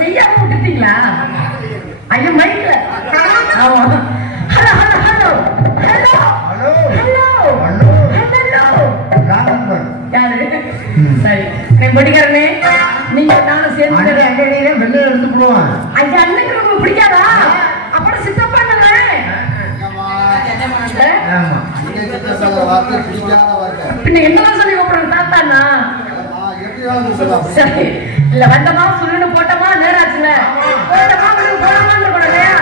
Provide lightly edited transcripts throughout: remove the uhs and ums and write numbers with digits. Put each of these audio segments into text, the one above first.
செய்யாம விட்டுட்டீங்களா? ஐயோ மைக்ல. ஆமா. Hello hello hello hello hello hello hello யாரு? சரி நான் படிக்கிறேனே. நீங்க நானும் சேர்ந்து வெளில எடுத்து போடுவான். ஐயா அண்ணனுக்கு உங்களுக்கு பிடிக்காதா? அப்புறம் சித்தப்பா தானே. பின்ன என்னதான் சொல்லி கூப்பிடுறது தாத்தாண்ணா? சரி இல்ல வந்தமா சொல்லுன்னு போட்டமா நேராச்சுல போட்டமா போடாமான்னு கூட இல்லையா?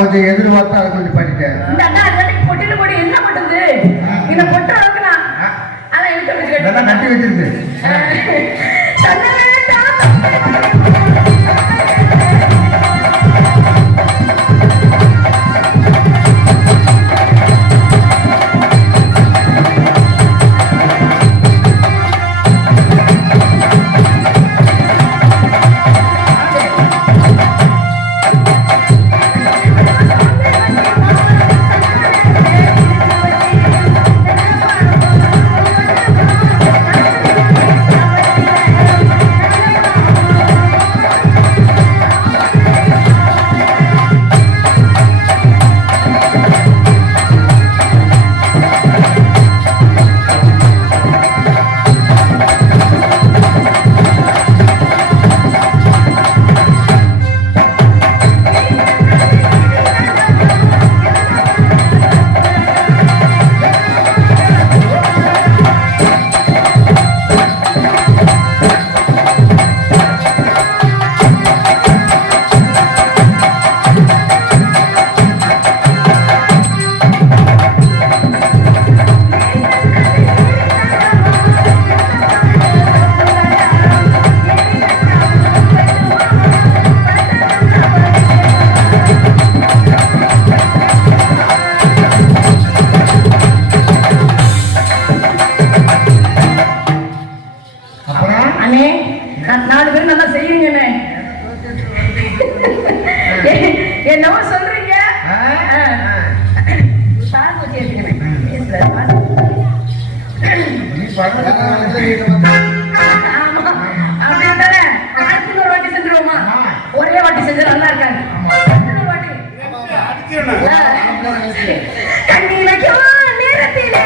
கொஞ்சம் எதிர்பார்த்து அதை கொஞ்சம் பண்ணிட்டேன். பொட்டில போடி என்ன பண்றது? இந்த பொட்டு அளவுக்குலாம் அதான் எடுத்து கட்டி வச்சிருக்கு. என்னவோ சொல்றீங்க. ஒரு வாட்டி செஞ்சிருவோமா? ஒரே வாட்டி செஞ்சு நல்லா இருக்காங்க. நேரத்திலே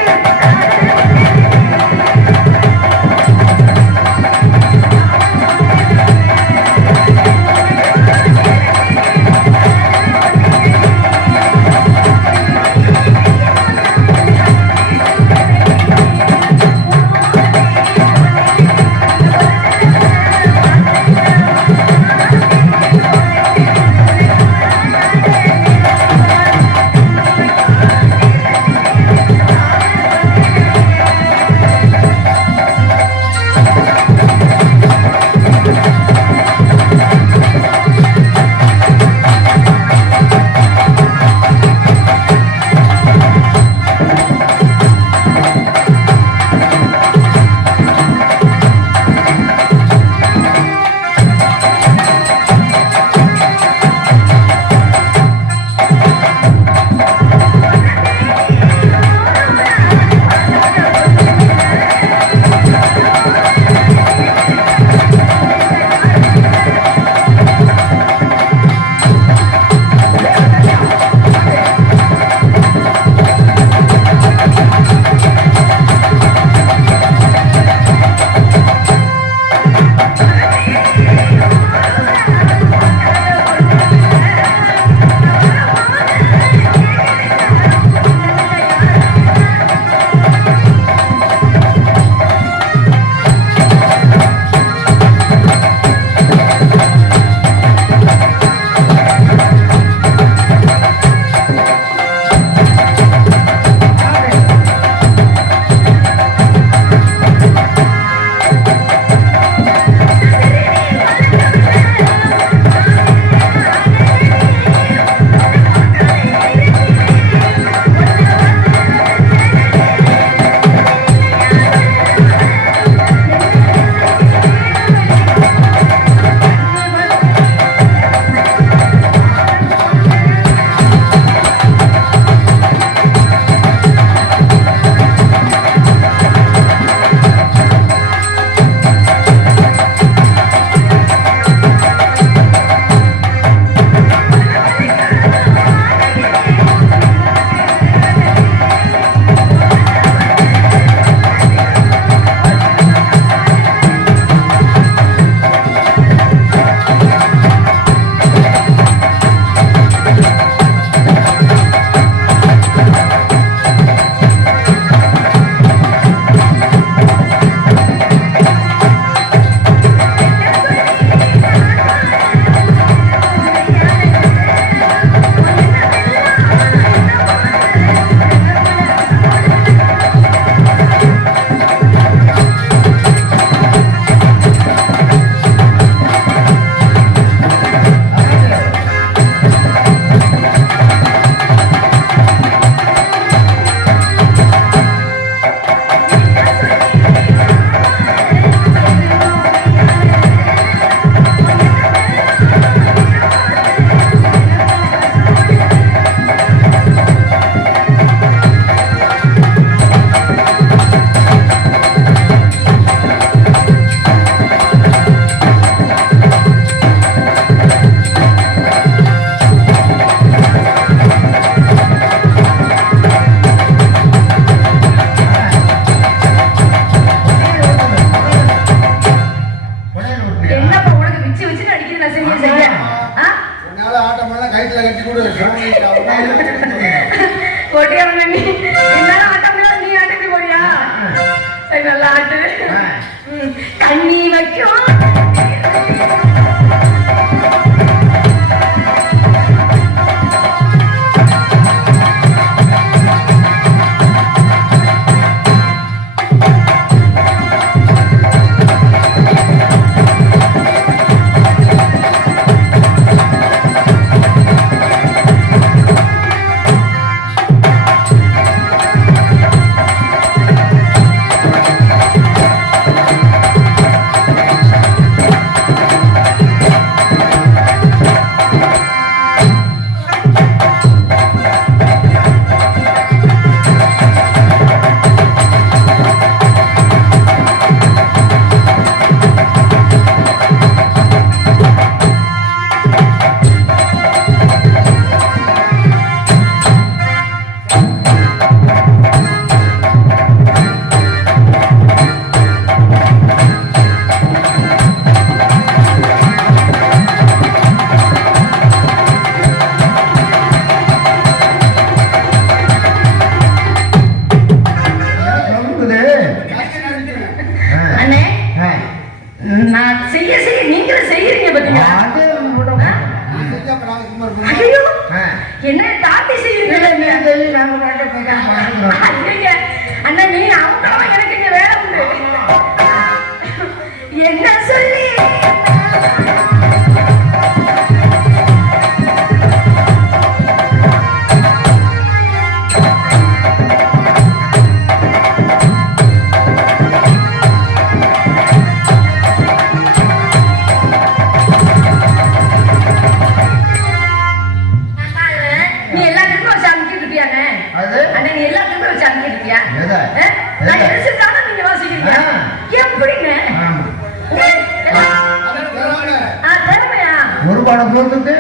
தோத்துட்டு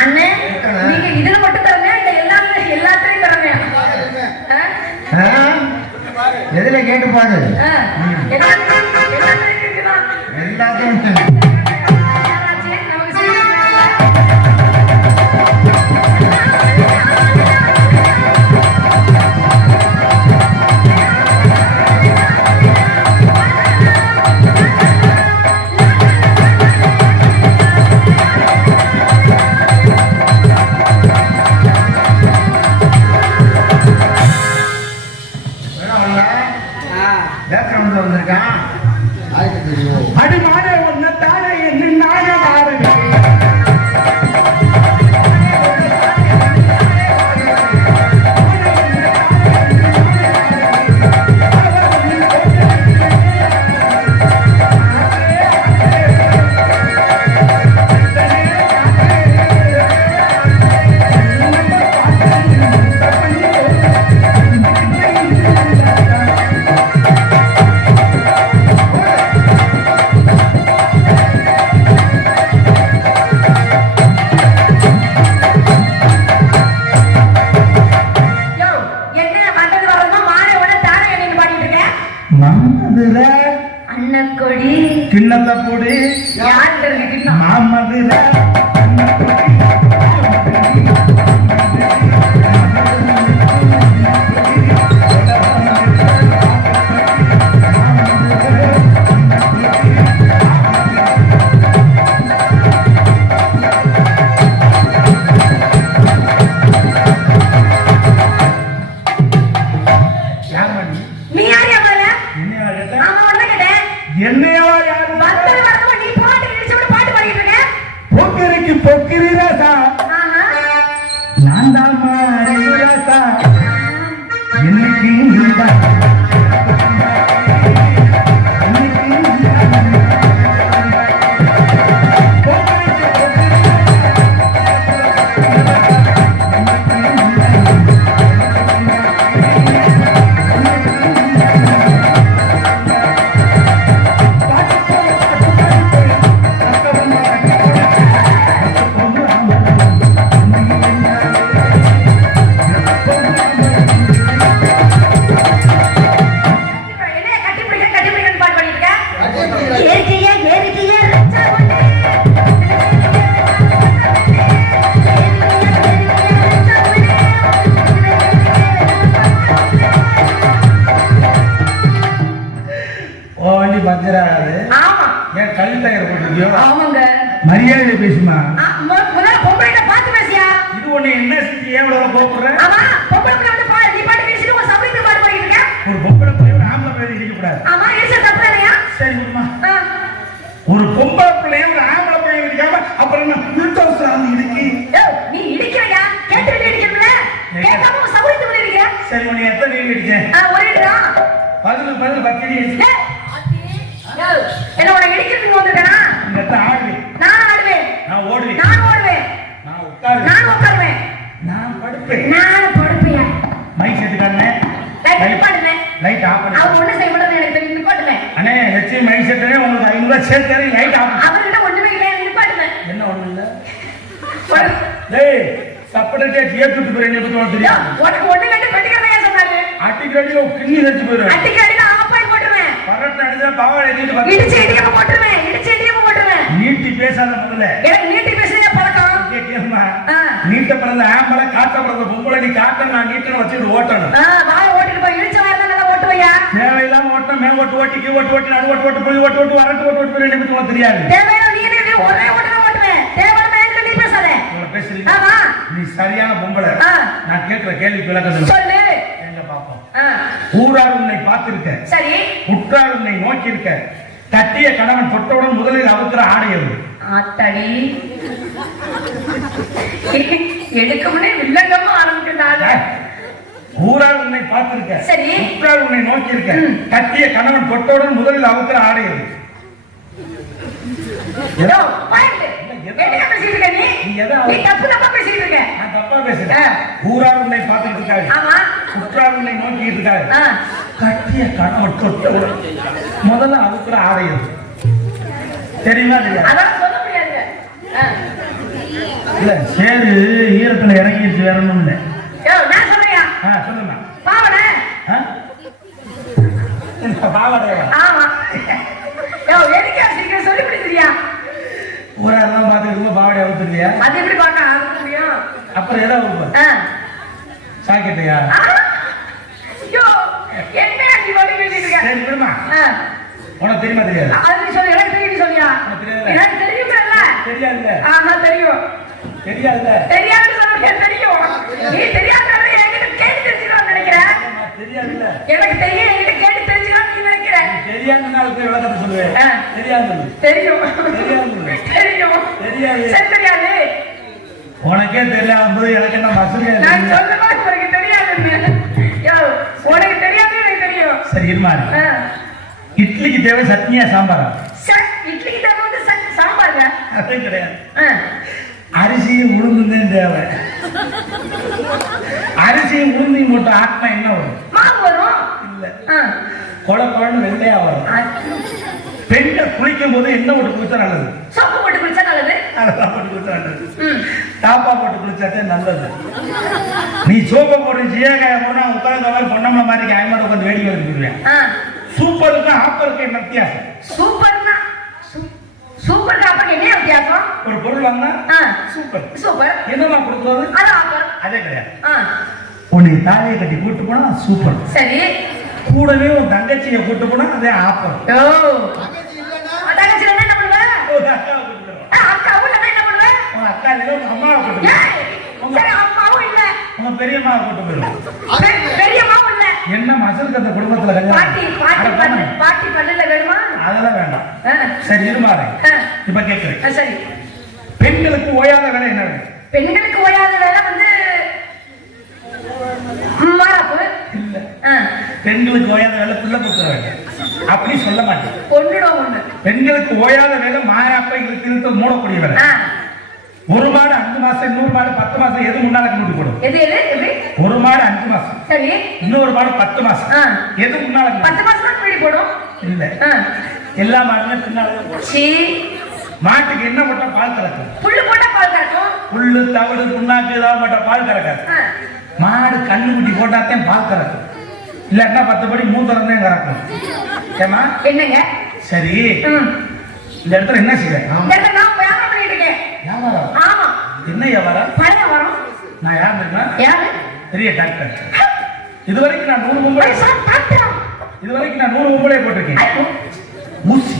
அண்ணே நீங்க இதுல மட்டும் தரங்க இல்ல எல்லாத்துலயும் தரங்க எதுல கேட்டு பாரு எல்லாத்தையும் வந்திருக்கான் அடிமான ஒன்ன தானே என்ன நானே மாறுவேன் அன்னக்கொடி கிண்ணத்தை பொடி மாமதுர மரியாதை பேசுமா பார்த்து பேசியா இது ஒண்ணு என்ன செஞ்சு ஏன் போக்குற ஒரு பொம்பளை பிள்ளை ஒரு ஆம்பளை பிள்ளை இடிக்க கூடாது சரி ஒரு பொம்பளை பிள்ளைய ஒரு ஆம்பளை பிள்ளை இடிக்காம அப்புறம் இடுக்கி நீ இடிக்கிறையா கேட்டு சரி உன்னை எத்தனை நீங்க இடிச்சேன் பதில் 10 அடி என்ன உனக்கு இடிக்கிறதுக்கு வந்திருக்கேனா ஆடுவேன் நான் ஆடுவேன் நான் ஓடுவேன் நான் ஓடுவேன் நான் உட்காருவேன் நான் உட்காருவேன் நான் படுப்பேன் நான் படுப்பேன் மைக் செட்டுக்கானே லைட் பாடுவேன் லைட் ஆஃப் பண்ணு அவ ஒண்ணு செய்ய மாட்டேன் எனக்கு தெரியும் நிப்பாட்டுவேன் அண்ணே வெச்சி மைக் செட்டே உங்களுக்கு 500 ரூபாய் சேர்த்து தரேன் லைட் ஆஃப் அவர்கிட்ட ஒண்ணுமே இல்ல நிப்பாட்டுவேன் என்ன ஒண்ணு இல்ல டேய் சப்பரேட்டே ஏத்துட்டு போறேன் நீ பத்தி தெரியும் உனக்கு ஒண்ணு வேண்டி பெட்டிக்கறதே சொன்னாரு அட்டிக்கடில கிண்ணி வெச்சு போறேன் அட்டிக்கடில ஆப்பாய் போட்டுறேன் பரட்ட அடிச்சா பாவாடை நீட்டு வந்து இடிச்சு இடிக்க போட்டுறேன் இடிச்சு இடிக்க போட்டுறேன் நீட்டி பேசாத முதல்ல எனக்கு நீட்டி பேசுறதே பழக்கம் கேக்குமா நீட்ட பறந்த ஆம்பளை காட்ட பறந்த பொம்பளை நீ காட்ட நான் நீட்டன வச்சிட்டு ஓட்டணும் வாய ஓட்டிட்டு போய் இடிச்ச வாரத நல்லா ஓட்டுவையா தேவையில்லாம ஓட்டணும் மே ஓட்டு நடு ஓட்டு போய் ஓட்டு வரட்டு ஓட்டு எனக்கு பத்தி தெரியாது தேவையில்ல நீ ஒரே ஓட்டல ஓட்டுவேன் தேவையில்ல மேல நீ பேசாத பேசுறீங்க நீ சரியான பொம்பளை நான் கேக்குற கேள்வி விளக்கம் சொல்லு எங்க பாப்போம் ஊரார் உன்னை பார்த்திருக்க சரி உற்றார் உன்னை நோக்கி இருக்க கட்டிய கணவன் தொட்டவுடன் முதலில் அவுக்கிற ஆடையது ஆத்தடி எடுக்க முன்னே வில்லங்கமா ஆரம்பிக்கிறாங்க ஊரார் உன்னை பார்த்திருக்க சரி உற்றார் உன்னை நோக்கி இருக்க கட்டிய கணவன் தொட்டவுடன் முதலில் அவுக்கிற ஆடையது ஊரார் உன்னை பார்த்துட்டு இருக்காரு உற்றார் உன்னை நோக்கிட்டு இருக்காரு கட்டிய கணவன் தொட்டவுடன் முதல்ல அவுக்கிற ஆடையது தெரியுமா தெரியாது இல்ல சேரு ஈரத்துல இறங்கிடுச்சு வரணும்னு. நான் சொல்றியா சொல்லுங்க. பாவனை பாவாடையா? ஆமா. எதுக்கா சீக்கிரம் சொல்லி பிடிச்சிரியா? ஒரு அதெல்லாம் பாத்துக்கிட்டு பாவாடையா ஊத்துறியா? அது எப்படி பார்க்க ஆரம்பிக்க முடியும்? அப்புறம் எதா ஊத்து? சாக்கெட்டையா? ஐயோ என்ன நீ வடி பேசிட்டு இருக்க? சரி விடுமா. உனக்கு தெரியுமா தெரியாது? அது நீ சொல்லு, எனக்கு தெரியும் சொல்லியா? எனக்கு தெரியும்ல. தெரியாதுல்ல? ஆமா தெரியும். தெரியாதுல்ல? தெரியாதுன்னு சொல்லுங்க தெரியும். நீ தெரியாதவரை என்கிட்ட கேட்டு தெரிஞ்சுக்கணும்னு நினைக்கிறேன். தெரியாதுல்ல? எனக்கு தெரியும், என்கிட்ட கேட்டு தெரிஞ்சுக்கணும்னு நீ நினைக்கிற. தெரியாதுனால போய் விளக்கத்தை சொல்லுவேன். தெரியாது. தெரியும். தெரியாது. தெரியும். தெரியாது. சரி தெரியாது. உனக்கே தெரியாம எனக்கு என்ன மசூரியா? நான் சொல்லுமா உனக்கு தெரியாதுன்னு. உனக்கு தெரியாது எனக்கு தெரியும். சரி இருமா. இட்லிக்கு தேவை சட்னியா சாம்பாரா? இட்லிக்கு தேவை வந்து சாம்பாருங்க. அதே கிடையாது. அரிசியும் உளுந்தும் தேவை. அரிசியும் உளுந்தையும் போட்டு ஆட்டினா என்ன வரும்? மாவு வரும். இல்ல கொலை குழம்பு வெள்ளையா வரும். பெண்கள் குளிக்கும் போது என்ன போட்டு குளிச்சா நல்லது? சோப்பு போட்டு குளிச்சா நல்லது. அதெல்லாம் போட்டு குளிச்சா நல்லது. டாப்பா போட்டு குளிச்சாத்தே நல்லது. நீ சோப்பை போட்டு ஜீரகாய போனா உட்கார்ந்த மாதிரி பொண்ணம்ல மாதிரி ஆயமாட உட்காந்து வேடிக்கை வந்துருவேன். சூப்பருக்கு ஆப்பருக்கு என்ன வித்தியாசம்? சூப்பர்னா சூப்பருக்கு ஆப்பருக்கு என்ன வித்தியாசம்? ஒரு பொருள் வாங்கினா சூப்பர் சூப்பர் என்னமா கொடுக்குறது? அது ஆப்பர். அதே கிடையாது. உன்னை தாலியை கட்டி கூட்டு போனா சூப்பர். சரி. கூடவே உன் தங்கச்சியை கூட்டு போனா அதே ஆப்பர். தங்கச்சி என்ன பண்ணுவ? அக்கா என்ன பண்ணுவ? அக்கா இல்ல அம்மாவை கூட்டு போயிடும். சரி அம்மாவும் இல்ல உங்க பெரியம்மாவை கூட்டு போயிடும். பெரியம்மாவும் இல்ல. என்ன மசலுக்கு அந்த குடும்பத்துல பாட்டி பல்லுல வேணுமா? அதெல்லாம் வேண்டாம். சரி இருமாறு. இப்ப கேட்கிறேன். சரி. பெண்களுக்கு ஓயாத வேலை என்ன வேணும்? பெண்களுக்கு ஓயாத வேலை வந்து மாறாப்பு இல்ல. பெண்களுக்கு ஓயாத வேலை புள்ள கொடுக்க வேண்டாம் அப்படி சொல்ல மாட்டேன். ஒண்ணு பெண்களுக்கு ஓயாத வேலை மாறாப்பை இழுத்து மூடக்கூடிய வேலை. ஒரு மாடு 5 மாசம், இன்னொரு மாடு 10 மாசம், எது முன்னால கண்டுபிடி போடும்? ஒரு மாடு 5 மாசம், சரி, இன்னொரு மாடு 10 மாசம், எது முன்னால? 10 மாசம் தான் முன்னாடி போடும். இல்ல, எல்லா மாடுமே பின்னால போடும். மாட்டுக்கு என்ன போட்டா பால் கறக்கும்? புல்லு போட்டா பால் கறக்கும். புல்லு, தவிடு, புண்ணாக்கு ஏதாவது போட்டா பால் கறக்காது. மாடு கண்ணுக்குட்டி போட்டாத்தான் பால் கறக்கும். இல்லன்னா 10 படி மூத்தரம் தான் கறக்கும். ஏமா என்னங்க? சரி, இந்த இடத்துல என்ன செய்ய? ஆமா. என்ன வியாபாரம்? பழைய வியாபாரம். நான் யார் தெரியுமா? யாரு? பெரிய டாக்டர். இதுவரைக்கும் நான் 100 பொம்பளை போட்டிருக்கேன். ஊசி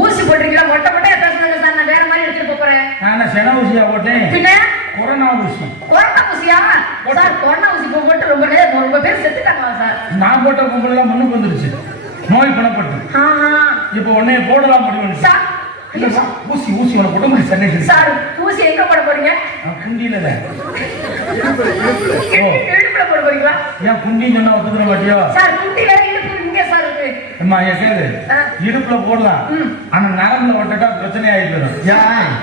ஊசி போட்டிருக்கீங்களா? மொட்டை மொட்டையா பேசுனாங்க சார். நான் வேற மாதிரி எடுத்துட்டு போறேன். நான் சென ஊசியா போட்டேன். பின்ன கொரோனா ஊசி. கொரோனா ஊசியா? சார் கொரோனா ஊசி போட்டு ரொம்ப பேர் செத்துட்டாங்க சார். நான் போட்ட பொம்பளை எல்லாம் முன்னுக்கு வந்துருச்சு, நோய் குணப்பட்டு. இப்போ உடனே போடலாம் முடியும் சார். ஊசி ஊசி உனக்கு உடம்பு சண்டை சார். ஊசி எங்க போட போறீங்க? குண்டியில. இடுப்புல போட போறீங்களா? ஏன் குண்டின்னு சொன்னா ஒத்துக்கிற மாட்டியோ? சார் குண்டி வேற இடுப்பு இங்க சார் இருக்கு. அம்மா ஏன் கேளு, இடுப்புல போடலாம், ஆனா நரம்புல ஓட்டட்டா பிரச்சனை ஆகி போயிடும்.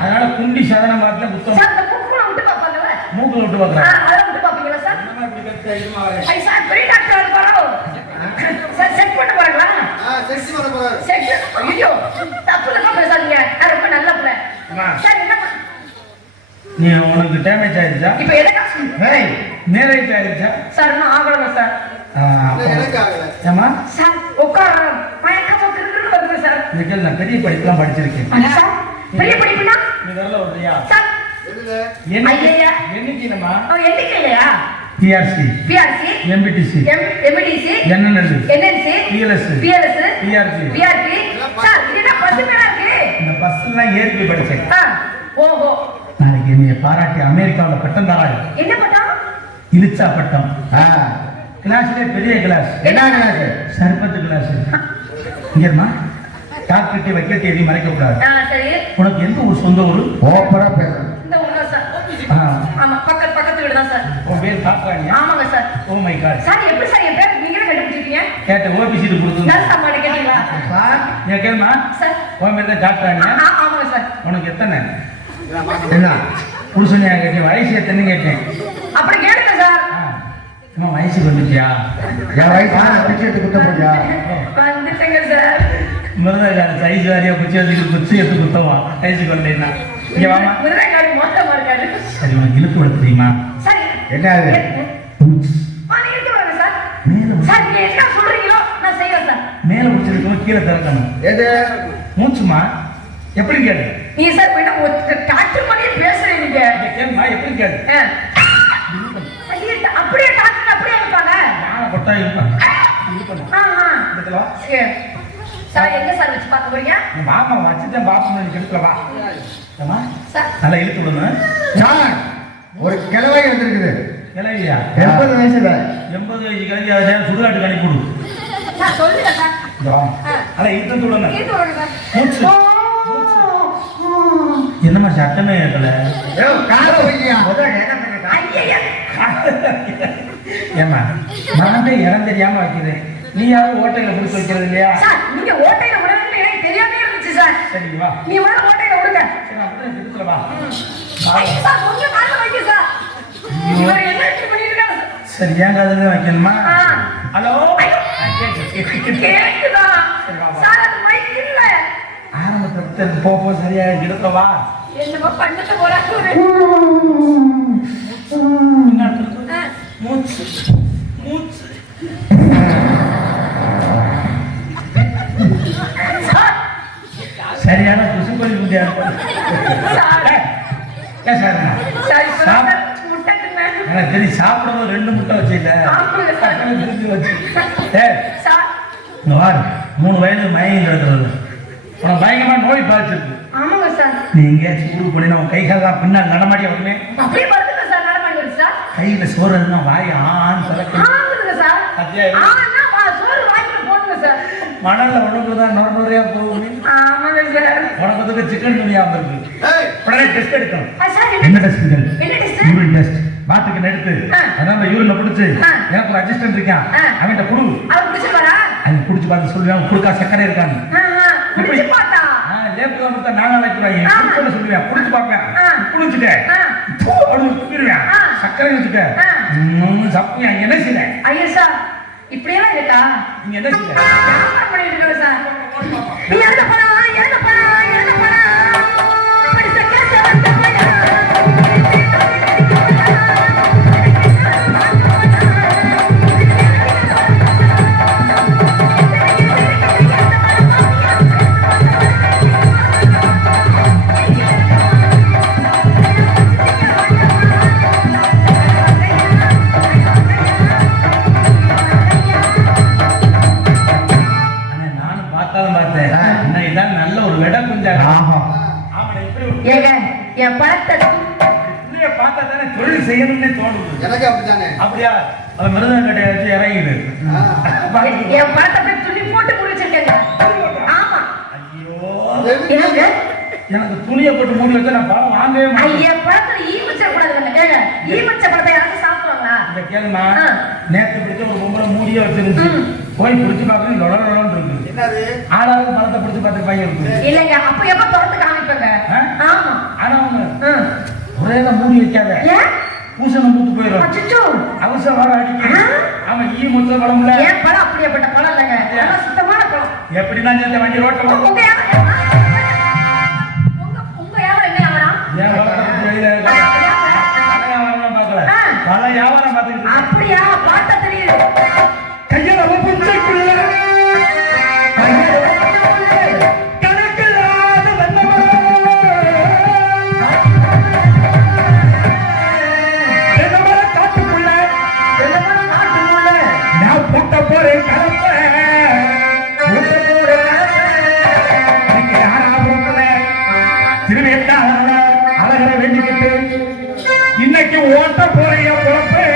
அதனால குண்டி சாதன மாத்திர புத்தம். சார் இந்த மூக்குல விட்டு பாப்பாங்கல்ல? மூக்குல விட்டு பாக்குறேன். அதை விட்டு பாப்பீங்களா சார்? ஐ சார் பெரிய டாக்டர் இருப்பாரோ? சார் செக் பண்ண போறீங்களா? செக்ஸ் பண்ண போறாரு. செக். ஐயோ தப்புலாம் பேசாதீங்க. நான் ரொம்ப நல்ல பிள்ளை. சார் என்ன நீ உனக்கு டேமேஜ் ஆயிடுச்சா? இப்போ எதனா ஏய் மேரேஜ் ஆயிடுச்சா? சார் நான் ஆகல சார். எனக்கு ஆகல. ஏமா சார் உட்கார மயக்கம் வந்துருக்கு வருது சார். நிக்கல், நான் பெரிய படிப்புலாம் படிச்சிருக்கேன். சார் பெரிய படிப்புனா நீ வரல வரியா? சார் என்ன ஐயா என்னைக்குமா? என்னைக்குலையா? BRC, MPTC, NNL, PLS, BRC. Sir இதுதான் பஸ் மேல இருக்கு. இந்த பஸ்லாம் ஏறி போய் படிச்சேன். ஓஹோ. நாளைக்கு என்னைய பாராட்டி அமெரிக்காவில் பட்டம் தராங்க. என்ன பட்டம்? இலிச்சா பட்டம். கிளாஸ்ல பெரிய கிளாஸ். என்ன கிளாஸ்? சர்பத்து கிளாஸ். இங்கம்மா டாக்டர் வைக்க தேடி மறைக்க கூடாது. சரி. உனக்கு எந்த ஊர் சொந்த ஊர்? ஓப்பரா பேசு. இந்த ஊர்ல சார். ஆமா பக்கத்து வீடு தான் சார். உன் பேர் காக்கானியா? ஆமாங்க sir. Oh my God. Sir எப்படி சார் என் பேர் நீங்களே கண்டுபிடிச்சிருக்கீங்க? கேட்ட ஓபிசி கொடுத்து. நான் சாமாடி கேட்டீங்களா? சார் நான் கேளுமா? சார் உன் பேர் தான் காக்கானியா? ஆமாங்க சார். உனக்கு எத்தனை? என்ன புருஷனையா கேட்டேன், வயசு எத்தனை கேட்டேன். அப்படி கேளுங்க சார். அம்மா வயசுக்கு வந்துட்டியா? என் வயசு பிச்சை எடுத்து குத்த போறியா? வந்துட்டேங்க சார். மிருதகாரி சைஸ் வாரியா குச்சி வச்சுட்டு குச்சி எடுத்து குத்தவான் சைஸுக்கு வரலைன்னா இங்க வாமா. மிருதங்காரி மோசமா இருக்காரு. சரி உனக்கு இழுத்து விட தெரியுமா? சரி. என்ன அது? நீ இழுத்து விடுங்க சார். மேல சார் நீங்க என்ன சொல்றீங்களோ நான் செய்யறேன் சார். மேல பிடிச்சிருக்கோம் கீழே திறக்கணும். எது? மூச்சுமா எப்படி கேளு? நீ சார் போயிட்டு டாக்டர் மாதிரியே பேசுறீங்க நீங்க. கேளுமா எப்படி கேளு? அப்படியே டாக்டர் அப்படியே இருப்பாங்க. யானை கொட்டா இருப்பான். சார் எங்க சார் வச்சு பார்க்க போறீங்க? மாமா வச்சுதான் பாப்போம் கெடுக்கல வா. சார் நல்லா இழுத்து விடணும். சார் ஒரு கிழவை வந்திருக்குது. கிளவியா? 80 வயசுல. 80 வயசு கிளவி அதை சுடுகாட்டுக்கு அனுப்பி விடு. சார் சொல்லுங்க சார். நல்லா இழுத்து விடணும். இழுத்து விடுங்க. மூச்சு. என்னம்மா சட்டமே கேட்கல? காலை வைக்கியா? ஐயா ஏமா மறந்தே இடம் தெரியாம வைக்கிறேன். நீயாவது ஓட்டையில பிடிச்சி வைக்கிறது இல்லையா? சார் நீங்க ஓட்டையில விடுறது எனக்கு தெரியாமே இருந்துச்சு சார். சரி வா. நீ வந்து ஓட்டையில விடுங்க. சரி அப்படியே திருப்பல வா. ஐயா சார் கொஞ்சம் கால வைங்க சார். இவர் என்ன பண்ணிருக்காரு? சரி ஏன் காதுல வைக்கணுமா? ஹலோ கேக்குதா? சார் அது மைக் இல்ல. ஆரம்பத்துல போ சரியா எடுக்க வா. என்னமா பண்ணிட்டு போறாரு? மூச்சு மூச்சு. சரியான குசுப்பொலி முடியா எனக்கு தெரியும். சாப்பிடும்போது 2 முட்டை வச்சுல வச்சு 3 வயது மயங்கி கிடக்கிறது. உனக்கு பயங்கரமா நோய் பாதிச்சிருக்கு. ஆமாங்க சார். நீ எங்கேயாச்சும் ஊருக்கு போனீங்கன்னா உன் கை கால் பின்னால் நடமாடிய உடனே அப்படியே படுத்துங்க சார். நடமாடுங்க சார். கையில சோறு இருந்தா வாய் ஆன்னு திறக்க. ஆமாங்க சார். ஆனா சோறு வாய்க்குள்ள போடுங்க சார். மணல்ல உடம்புல தான் நொறையா போகுது. ஆமாங்க சார். உனக்கு சிக்கன் துணியா வந்திருக்கு. உடனே டெஸ்ட் எடுக்கணும். சார் என்ன டெஸ்ட்? என்ன டெஸ்ட்? Urine test. பாத்துக்கு எடுத்து அதான் யூரின்ல பிடிச்சு எனக்கு ஒரு அசிஸ்டன்ட் இருக்கான் அவன்கிட்ட குடு. அவர் பிடிச்சிருவாரா? அவன் குடிச்சு பார்த்து சொல்லுவான் குடுக்கா சக்கரை இருக்கான்னு. பிடிச்சு பார்த்தா லேப்ல வந்து நாங்க வைக்கிறாங்க குடிச்சு சொல்லுவேன். குடிச்சு பார்ப்பேன். குடிச்சுட்டேன் துப்பிடுவேன். சக்கரை வச்சுக்க சப்பியா என்ன செய்ய? ஐயா சார் இப்படியெல்லாம் இருக்கா? நீங்க என்ன செய்ய? பண்ணிட்டு இருக்கோம் சார். நீ எங்க போனா எங்க போனா எங்க போனா படிச்ச கேஸ் வந்து போயா. என் பணத்தை பார்த்தா தானே தொழில் செய்யணும்னே தோணுது. எனக்கு அப்படித்தானே. அப்படியா? அவன் மிருதம் கடையை வச்சு இறங்கிடு. என் பணத்தை துணி போட்டு முடிச்சிருக்கேங்க. ஆமா. ஐயோ எனக்கு துணியை போட்டு மூடி வச்சா நான் பழம் வாங்கவே மாட்டேன். என் பணத்துல ஈமச்ச கூடாதுங்க. ஈமச்ச பழத்தை யாரும் சாப்பிடுவாங்களா? இந்த கேளுமா நேற்று பிடிச்ச ஒரு பொம்பளை மூடியே வச்சிருந்து போய் பிடிச்சு பார்க்கணும் லொலன்னு இருக்கு. என்னது? ஆளாவது பழத்தை பிடிச்சு பார்த்து பையன் இருக்கு. இல்லைங்க அப்ப எப்ப திறந்து காமிப்பாங்க? ஆமா. ஆனா அவங்க ஒரே மூடி வைக்காத. பூசணம் பூத்து போயிடும். அவசரம் வர அடிக்க. ஆமா ஈ முச்ச பழம்ல. ஏன் பழம் அப்படியேப்பட்ட பழம் இல்லைங்க. அதெல்லாம் சுத்தமான பழம். எப்படின்னா இந்த வண்டி ரோட்ல உங்க யாரும் என்ன வியாபாரம்? ஏன் வியாபாரம் பார்க்கல. பல வியாபாரம் பார்த்துக்கிட்டு. அப்படியா? பார்த்தா தெரியுது. கையில புஞ்சைக்குள்ள கணக்கில்லாத வந்தவன் காட்டுக்குள்ள நான் போட்ட போறேன் கலப்ப திருவேட்டா அழகரை வேண்டிக்கிட்டு இன்னைக்கு ஓட்ட போறைய பொழப்பே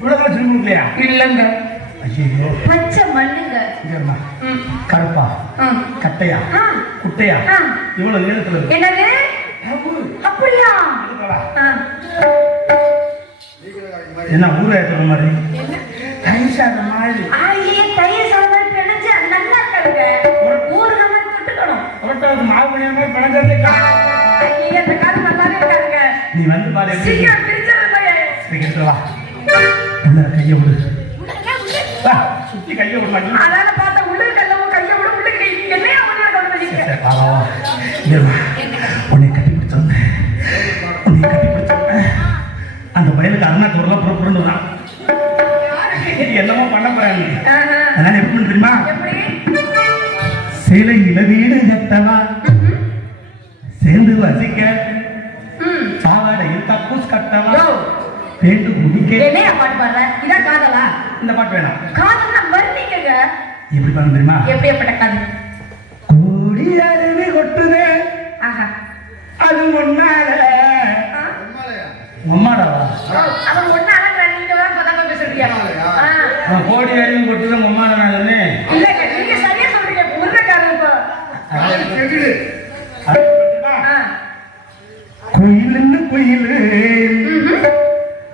இவ்வளவு சொல்லி கொடுக்கலையா? இல்லங்க. ஐயோ பச்சை மல்லிங்க. இங்கம்மா கருப்பா கட்டையா குட்டையா இவ்வளவு நேரத்துல இருக்கு. என்னது? அப்படியா? என்ன ஊராயத்துல மாதிரி தயிர் சாதம் மாதிரி. ஆயே தயிர் சாதம் மாதிரி பிணைஞ்சா நல்லா இருக்காதுங்க. ஊருக மாதிரி தொட்டுக்கணும். ஒருத்தருக்கு மாவு பண்ணிய மாதிரி பிணைஞ்சதே ஐயே அந்த காரம் நல்லாவே இருக்காதுங்க. நீ வந்து பாரு. சீக்கிரம் பிரிச்சிருங்க. சீக்கிரம் வா. உள்ள கையை விடு. வா சுத்தி கையை விட மாட்டேன். அதான பார்த்தா உள்ள கல்லவும் கையை விட உள்ள கை என்னையா பண்ணி கொண்டு வந்தீங்க? வா வா வா. ஏமா உன்னை கட்டி பிடிச்சோம். உன்னை கட்டி பிடிச்சோம். அந்த பயலுக்கு அண்ணா குரலா புறப்புறன்னு தான் என்னமோ பண்ண போறாங்க. அதனால எப்படி தெரியுமா? சேலை இளவீடு கட்டவா சேர்ந்து வசிக்க சாவாடையில் கப்பூஸ் கட்டவா பேண்டு குடிக்க. என்னையா பாட்டு பாடுற? இதான் காதலா? இந்த பாட்டு வேணாம். காதல்னா வர்ணிக்கங்க. எப்படி பண்ண தெரியுமா? எப்படிப்பட்ட காதல்? கூடி அருவி கொட்டுதே. ஆஹா அது ஒன்னால உம்மாடாவா? அவன் ஒண்ணு அழகா நீங்க தான் பதமா பேசுறீங்க. கோடி அருவி கொட்டுதே உம்மாட நாளே. இல்லங்க நீங்க சரியா சொல்றீங்க. முருகக்காரன் இப்ப குயிலுன்னு குயிலு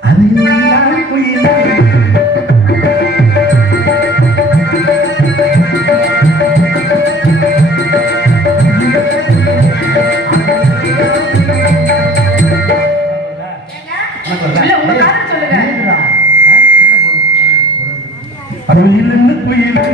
அது இல்லாத குயிலு. குயிலுன்னு குயிலு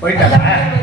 போயிட்டாங்க.